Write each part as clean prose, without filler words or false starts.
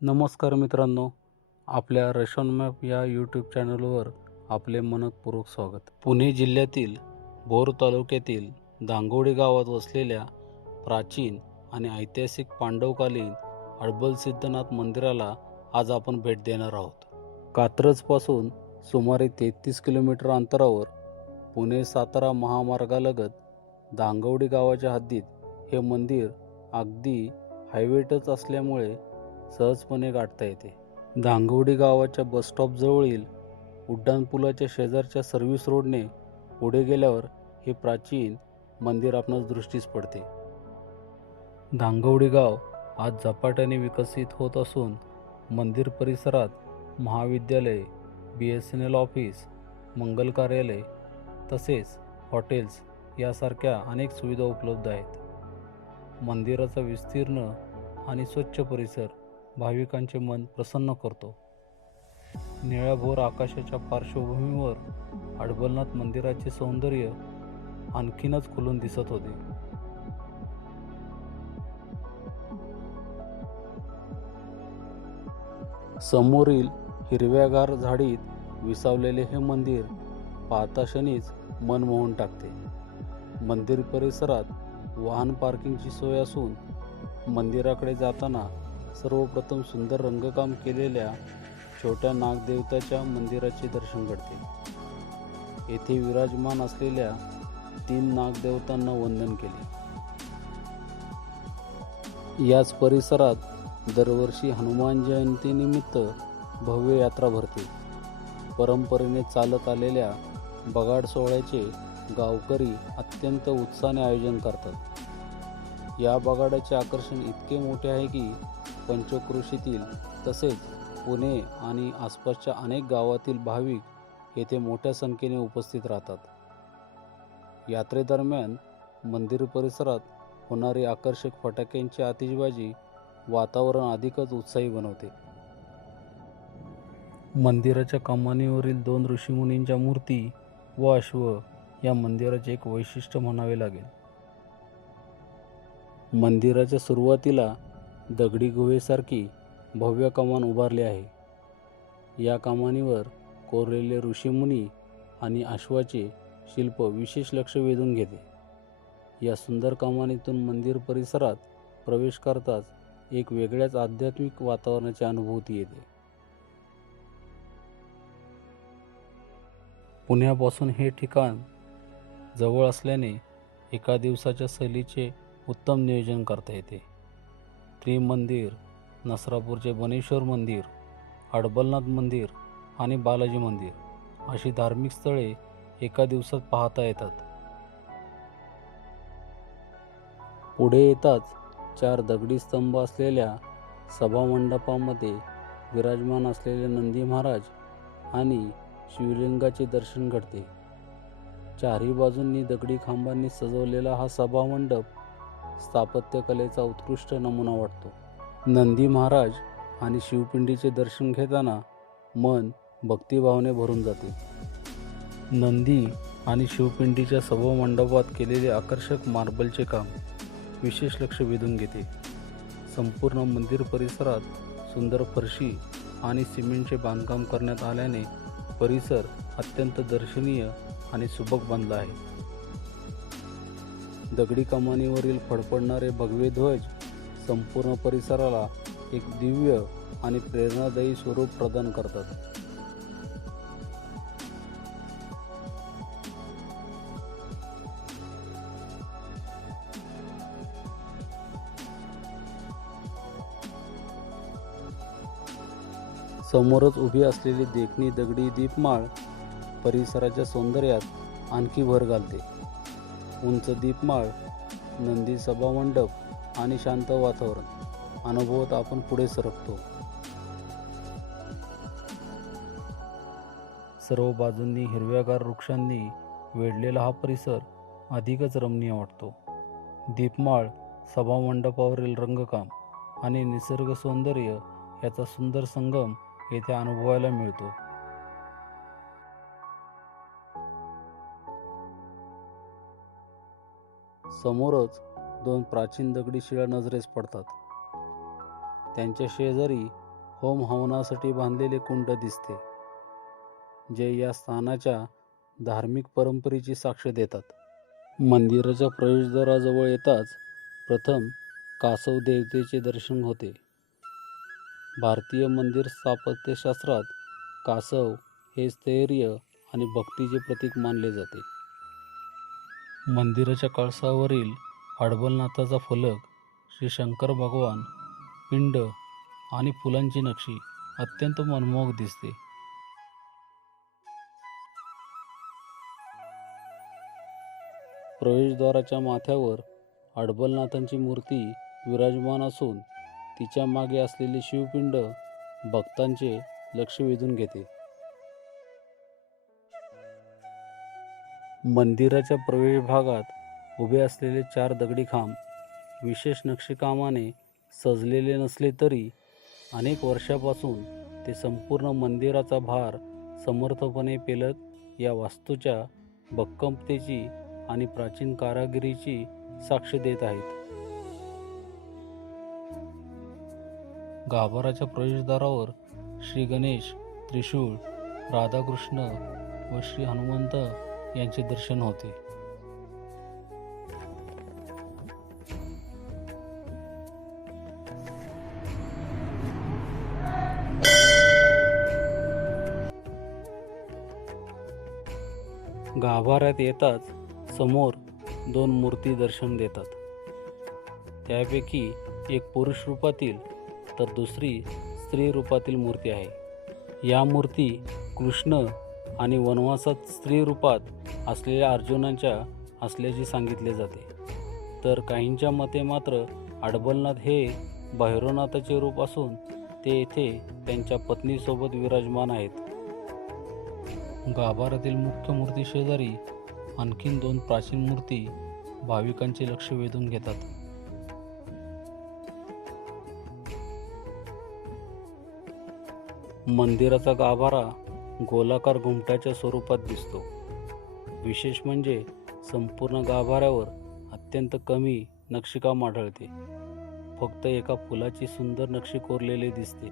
नमस्कार मित्रांनो, आपल्या रेशन मॅप या यूट्यूब चॅनलवर आपले मनपूर्वक स्वागत. पुणे जिल्ह्यातील भोर तालुक्यातील दांगोडी गावात वसलेल्या प्राचीन आणि ऐतिहासिक पांडवकालीन अडबल सिद्धनाथ मंदिराला आज आपण भेट देणार आहोत. कात्रजपासून सुमारे 33 किलोमीटर अंतरावर पुणे सातारा महामार्गालगत दांगवडी गावाच्या हद्दीत हे मंदिर अगदी हायवेटच असल्यामुळे सहजपणे गाठता येते. दांगवडी गावाच्या बसस्टॉप जवळील उड्डाणपुलाच्या शेजारच्या सर्व्हिस रोडने पुढे गेल्यावर हे प्राचीन मंदिर आपणास दृष्टीस पडते. दांगवडी गाव आज झपाट्याने विकसित होत असून मंदिर परिसरात महाविद्यालय, BSNL ऑफिस, मंगल कार्यालय तसेच हॉटेल्स यासारख्या अनेक सुविधा उपलब्ध आहेत. मंदिराचा विस्तीर्ण आणि स्वच्छ परिसर भाविकांचे मन प्रसन्न करतो. निळ्याभोर आकाशाच्या पार्श्वभूमीवर अडबलनाथ मंदिराचे सौंदर्य आणखीनच खुलून दिसत होते. समोरील हिरव्यागार झाडीत विसावलेले हे मंदिर पाहता क्षणीच मन मोहून टाकते. मंदिर परिसरात वाहन पार्किंगची सोय असून मंदिराकडे जाताना सर्वप्रथम सुंदर रंगकाम केलेल्या छोट्या नागदेवताच्या मंदिराचे दर्शन घडते. येथे विराजमान असलेल्या 3 नागदेवतांना वंदन केले. याच परिसरात दरवर्षी हनुमान जयंतीनिमित्त भव्य यात्रा भरते. परंपरेने चालत आलेल्या बगाड सोहळ्याचे गावकरी अत्यंत उत्साहाने आयोजन करतात. या बगाडाचे आकर्षण इतके मोठे आहे की पंचक्रोशीतील तसेच पुणे आणि आसपासच्या अनेक गावातील भाविक येथे मोठ्या संख्येने उपस्थित राहतात. यात्रेदरम्यान मंदिर परिसरात होणारी आकर्षक फटाक्यांची आतिषबाजी वातावरण अधिकच उत्साही बनवते. मंदिराच्या कमानीवरील 2 ऋषीमुनींच्या मूर्ती व अश्व या मंदिराचे एक वैशिष्ट्य म्हणावे लागेल. मंदिराच्या सुरुवातीला दगडी गुहेसारखी भव्य कमान उभारली आहे. या कमानीवर कोरलेले ऋषीमुनी आणि अश्वाचे शिल्प विशेष लक्ष वेधून घेते. या सुंदर कमानीतून मंदिर परिसरात प्रवेश करताच एक वेगळ्याच आध्यात्मिक वातावरणाची अनुभूती येते. पुण्यापासून हे ठिकाण जवळ असल्याने एका दिवसाच्या सहलीचे उत्तम नियोजन करता येते. त्रिमंदिर, नसरापूरचे बनेश्वर मंदिर, अडबलनाथ मंदिर आणि बालाजी मंदिर अशी धार्मिक स्थळे एका दिवसात पाहता येतात. पुढे येताच 4 दगडी स्तंभ असलेल्या सभामंडपामध्ये विराजमान असलेले नंदी महाराज आणि शिवलिंगाचे दर्शन घडते. चारही बाजूंनी दगडी खांबांनी सजवलेला हा सभामंडप स्थापत्यकलेचा उत्कृष्ट नमुना वाटतो. नंदी महाराज आणि शिवपिंडीचे दर्शन घेताना मन भक्तिभावाने भरून जाते. नंदी आणि शिवपिंडीच्या सभामंडपात केलेले आकर्षक मार्बलचे काम विशेष लक्ष वेधून घेते. संपूर्ण मंदिर परिसरात सुंदर फरशी आणि सिमेंटचे बांधकाम करण्यात आल्याने परिसर अत्यंत दर्शनीय आणि सुबक बनला आहे. दगडी कमानीवरील फडफडणारे भगवे ध्वज संपूर्ण परिसराला एक दिव्य आणि प्रेरणादायी स्वरूप प्रदान करतात. समोरच उभी असलेली देखणी दगडी दीपमाळ परिसराच्या सौंदर्यात आणखी भर घालते. उंच दीपमाळ, नंदी सभामंडप आणि शांत वातावरण अनुभवत आपण पुढे सरकतो. सर्व बाजूंनी हिरव्यागार वृक्षांनी वेढलेला हा परिसर अधिकच रमणीय वाटतो. दीपमाळ, सभामंडपावरील रंगकाम आणि निसर्ग सौंदर्य याचा सुंदर संगम येथे अनुभवायला मिळतो. समोरच 2 प्राचीन दगडी शिळा नजरेस पडतात. त्यांच्या शेजारी होम हवनासाठी बांधलेले कुंड दिसते, जे या स्थानाच्या धार्मिक परंपरेची साक्ष देतात. मंदिराच्या प्रवेशद्वाराजवळ येताच प्रथम कासव देवतेचे दर्शन होते. भारतीय मंदिर स्थापत्यशास्त्रात कासव हे स्थैर्य आणि भक्तीचे प्रतीक मानले जाते. मंदिराच्या कळसावरील अडबलनाथाचा फलक, श्री शंकर भगवान, पिंड आणि फुलांची नक्षी अत्यंत मनमोहक दिसते. प्रवेशद्वाराच्या माथ्यावर अडबलनाथांची मूर्ती विराजमान असून तिच्या मागे असलेले शिवपिंड भक्तांचे लक्ष वेधून घेते. मंदिराच्या प्रवेश भागात उभे असलेले 4 दगडी खांब विशेष नक्षीकामाने सजलेले नसले तरी अनेक वर्षापासून ते संपूर्ण मंदिराचा भार समर्थपणे पेलत या वास्तूच्या भक्कमतेची आणि प्राचीन कारागिरीची साक्ष देत आहेत. गाभाराच्या प्रवेशद्वारावर श्री गणेश, त्रिशूळ, राधाकृष्ण व श्री हनुमंत यांचे दर्शन होते. गाभाऱ्यात येताच समोर 2 मूर्ती दर्शन देतात. त्यापैकी एक पुरुष रूपातील तर दुसरी स्त्री रूपातील मूर्ती आहे. या मूर्ती कृष्ण आणि वनवासात स्त्री रूपात असलेल्या अर्जुनाच्या असल्याचे सांगितले जाते. तर काहींच्या मते मात्र अडबलनाथ हे भैरवनाथाचे रूप असून ते येथे त्यांच्या पत्नीसोबत विराजमान आहेत. गाभाऱ्यातील मुख्य मूर्ती शेजारी आणखीन 2 प्राचीन मूर्ती भाविकांचे लक्ष वेधून घेतात. मंदिराचा गाभारा गोलाकार घुमटाच्या स्वरूपात दिसतो. विशेष म्हणजे संपूर्ण गाभाऱ्यावर अत्यंत कमी नक्षीकाम आढळते. फक्त एका फुलाची सुंदर नक्षी कोरलेली दिसते.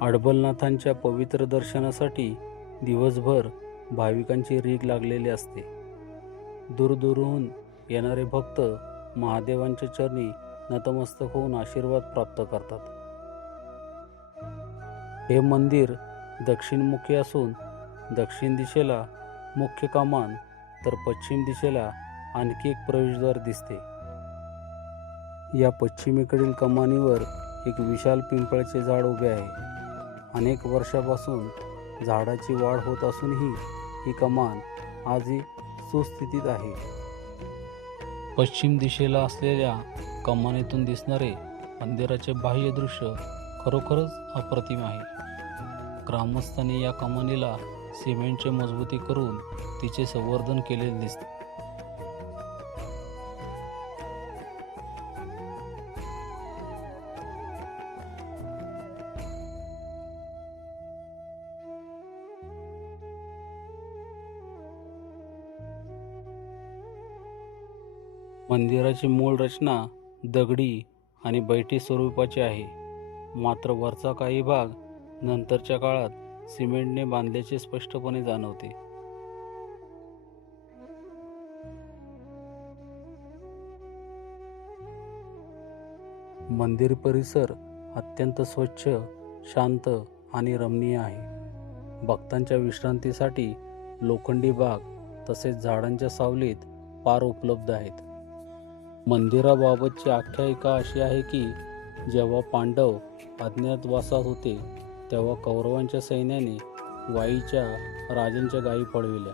अडबलनाथांच्या पवित्र दर्शनासाठी दिवसभर भाविकांची रीघ लागलेली असते. दूरदूरहून येणारे भक्त महादेवांच्या चरणी नतमस्तक होऊन आशीर्वाद प्राप्त करतात. हे मंदिर दक्षिणमुखी असून दक्षिण दिशेला मुख्य कमान तर पश्चिम दिशेला आणखी एक प्रवेशद्वार दिसते. या पश्चिमेकडील कमानीवर एक विशाल पिंपळाचे झाड उभे आहे. अनेक वर्षापासून झाडाची वाढ होत असूनही ही कमान आजही सुस्थितीत आहे. पश्चिम दिशेला असलेल्या कमानीतून दिसणारे मंदिराचे बाह्य दृश्य खरोखरच अप्रतिम आहे. ग्रामस्थांनी या कमानीला सिमेंटचे मजबूती करून तिचे संवर्धन केलेले दिसते. मंदिराची मूळ रचना दगडी आणि बैठी स्वरूपाची आहे. मात्र वरचा काही भाग नंतरच्या काळात सिमेंटने बांधल्याचे स्पष्टपणे जाणवते. मंदिर परिसर अत्यंत स्वच्छ, शांत आणि रमणीय आहे. भक्तांच्या विश्रांतीसाठी लोखंडी बाग तसेच झाडांच्या सावलीत पार उपलब्ध आहेत. मंदिराबाबतची आख्यायिका अशी आहे की जेव्हा पांडव अज्ञातवासात होते तेव्हा कौरवांच्या सैन्याने वाईच्या राजांच्या गायी पळविल्या.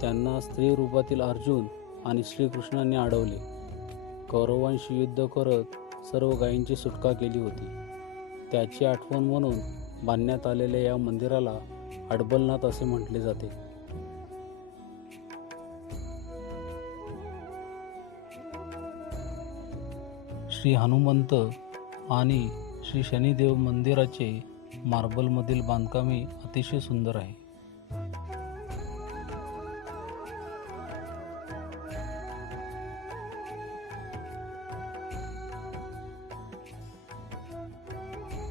त्यांना स्त्री रूपातील अर्जुन आणि श्रीकृष्णांनी अडवले. कौरवांशी युद्ध करत सर्व गायींची सुटका केली होती. त्याची आठवण म्हणून बांधण्यात आलेल्या या मंदिराला अडबलनाथ असे म्हटले जाते. श्री हनुमंत आणि श्री शनिदेव मंदिराचे मार्बलमधील बांधकामे अतिशय सुंदर आहे.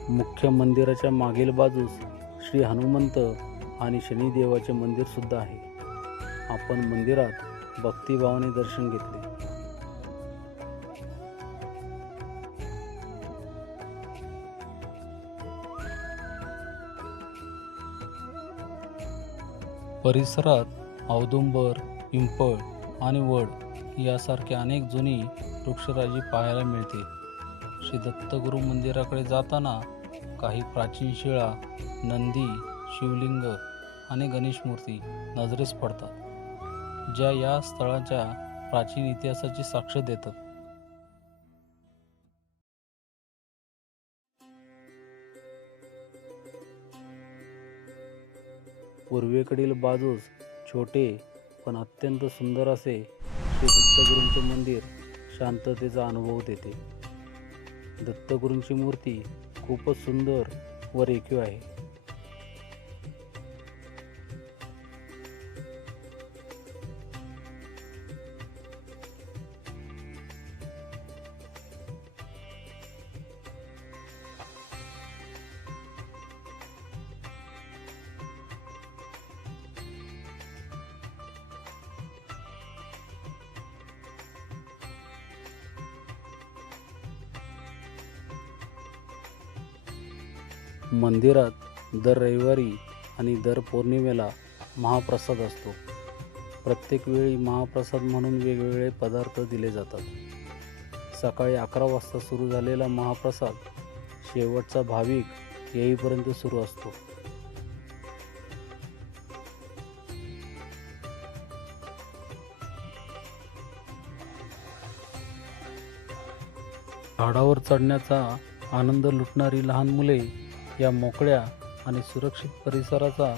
मुख्य मंदिराच्या मागील बाजूस श्री हनुमंत आणि शनिदेवाचे मंदिर सुद्धा आहे. आपण मंदिरात भक्तिभावाने दर्शन घेतले. परिसरात औदुंबर, पिंपळ आणि वड यासारखे अनेक जुनी वृक्षराजी पाहायला मिळते. श्री दत्तगुरू मंदिराकडे जाताना काही प्राचीन शिळा, नंदी, शिवलिंग आणि गणेश मूर्ती नजरेस पडतात, ज्या या स्थळाच्या प्राचीन इतिहासाची साक्ष देतात. पूर्वेकडील बाजूस छोटे पण अत्यंत सुंदर असे श्री दत्तगुरूंचे मंदिर शांततेचा अनुभव देते. दत्तगुरूंची मूर्ती खूपच सुंदर व रेखीव आहे. मंदिरात दर रविवारी आणि दर पौर्णिमेला महाप्रसाद असतो. प्रत्येक वेळी महाप्रसाद म्हणून वेगवेगळे पदार्थ दिले जातात. सकाळी 11 वाजता सुरू झालेला महाप्रसाद शेवटचा भाविक येईपर्यंत सुरू असतो. झाडावर चढण्याचा आनंद लुटणारी लहान मुले या मोकळ्या आणि सुरक्षित परिसराचा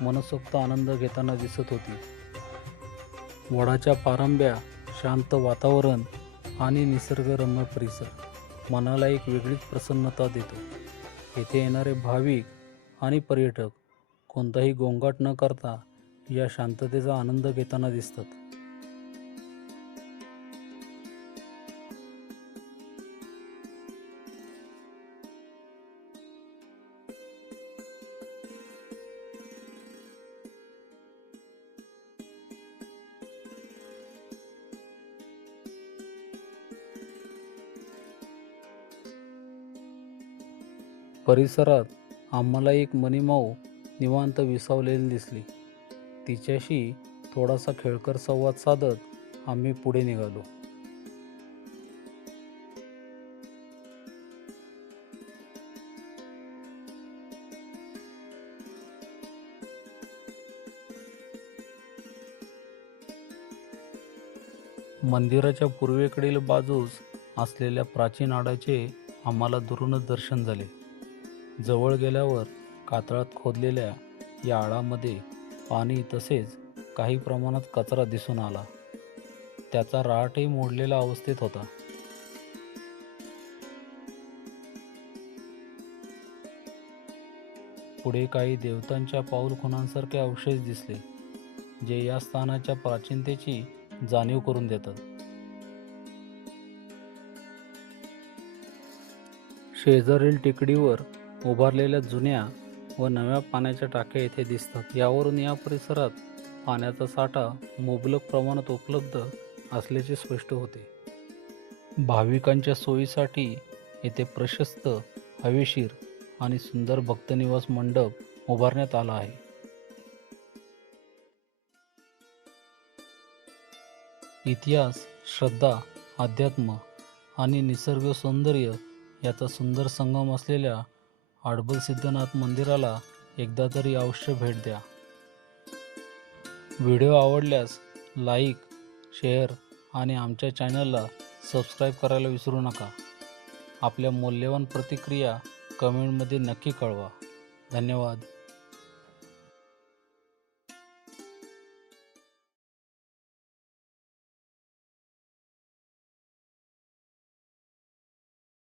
मनसोक्त आनंद घेताना दिसत होती. वडाच्या पारंब्या, शांत वातावरण आणि निसर्गरम्य परिसर मनाला एक वेगळीच प्रसन्नता देतो. येथे येणारे भाविक आणि पर्यटक कोणताही गोंगाट न करता या शांततेचा आनंद घेताना दिसतात. परिसरात आम्हाला एक मनीमाऊ निवांत विसावलेली दिसली. तिच्याशी थोडासा खेळकर संवाद साधत आम्ही पुढे निघालो. मंदिराच्या पूर्वेकडील बाजूस असलेल्या प्राचीन आडाचे आम्हाला दुरूनच दर्शन झाले. जवळ गेल्यावर कातळात खोदलेल्या या आडामध्ये पाणी तसेच काही प्रमाणात कचरा दिसून आला. त्याचा राहटही मोडलेला अवस्थेत होता. पुढे काही देवतांच्या पाऊलखुणांसारखे अवशेष दिसले, जे या स्थानाच्या प्राचीनतेची जाणीव करून देतात. शेजारील टेकडीवर उभारलेल्या जुन्या व नव्या पाण्याच्या टाक्या येथे दिसतात. यावरून या परिसरात पाण्याचा साठा मुबलक प्रमाणात उपलब्ध असल्याचे स्पष्ट होते. भाविकांच्या सोयीसाठी येथे प्रशस्त, हवेशीर आणि सुंदर भक्तनिवास मंडप उभारण्यात आला आहे. इतिहास, श्रद्धा, अध्यात्म आणि निसर्ग सौंदर्य याचा सुंदर संगम असलेल्या आडबल सिद्धनाथ मंदिराला एकदा तरी अवश्य भेट द्या. व्हिडिओ आवडल्यास लाईक, शेअर आणि आमच्या चॅनलला सबस्क्राईब करायला विसरू नका. आपल्या मौल्यवान प्रतिक्रिया कमेंटमध्ये नक्की कळवा. धन्यवाद.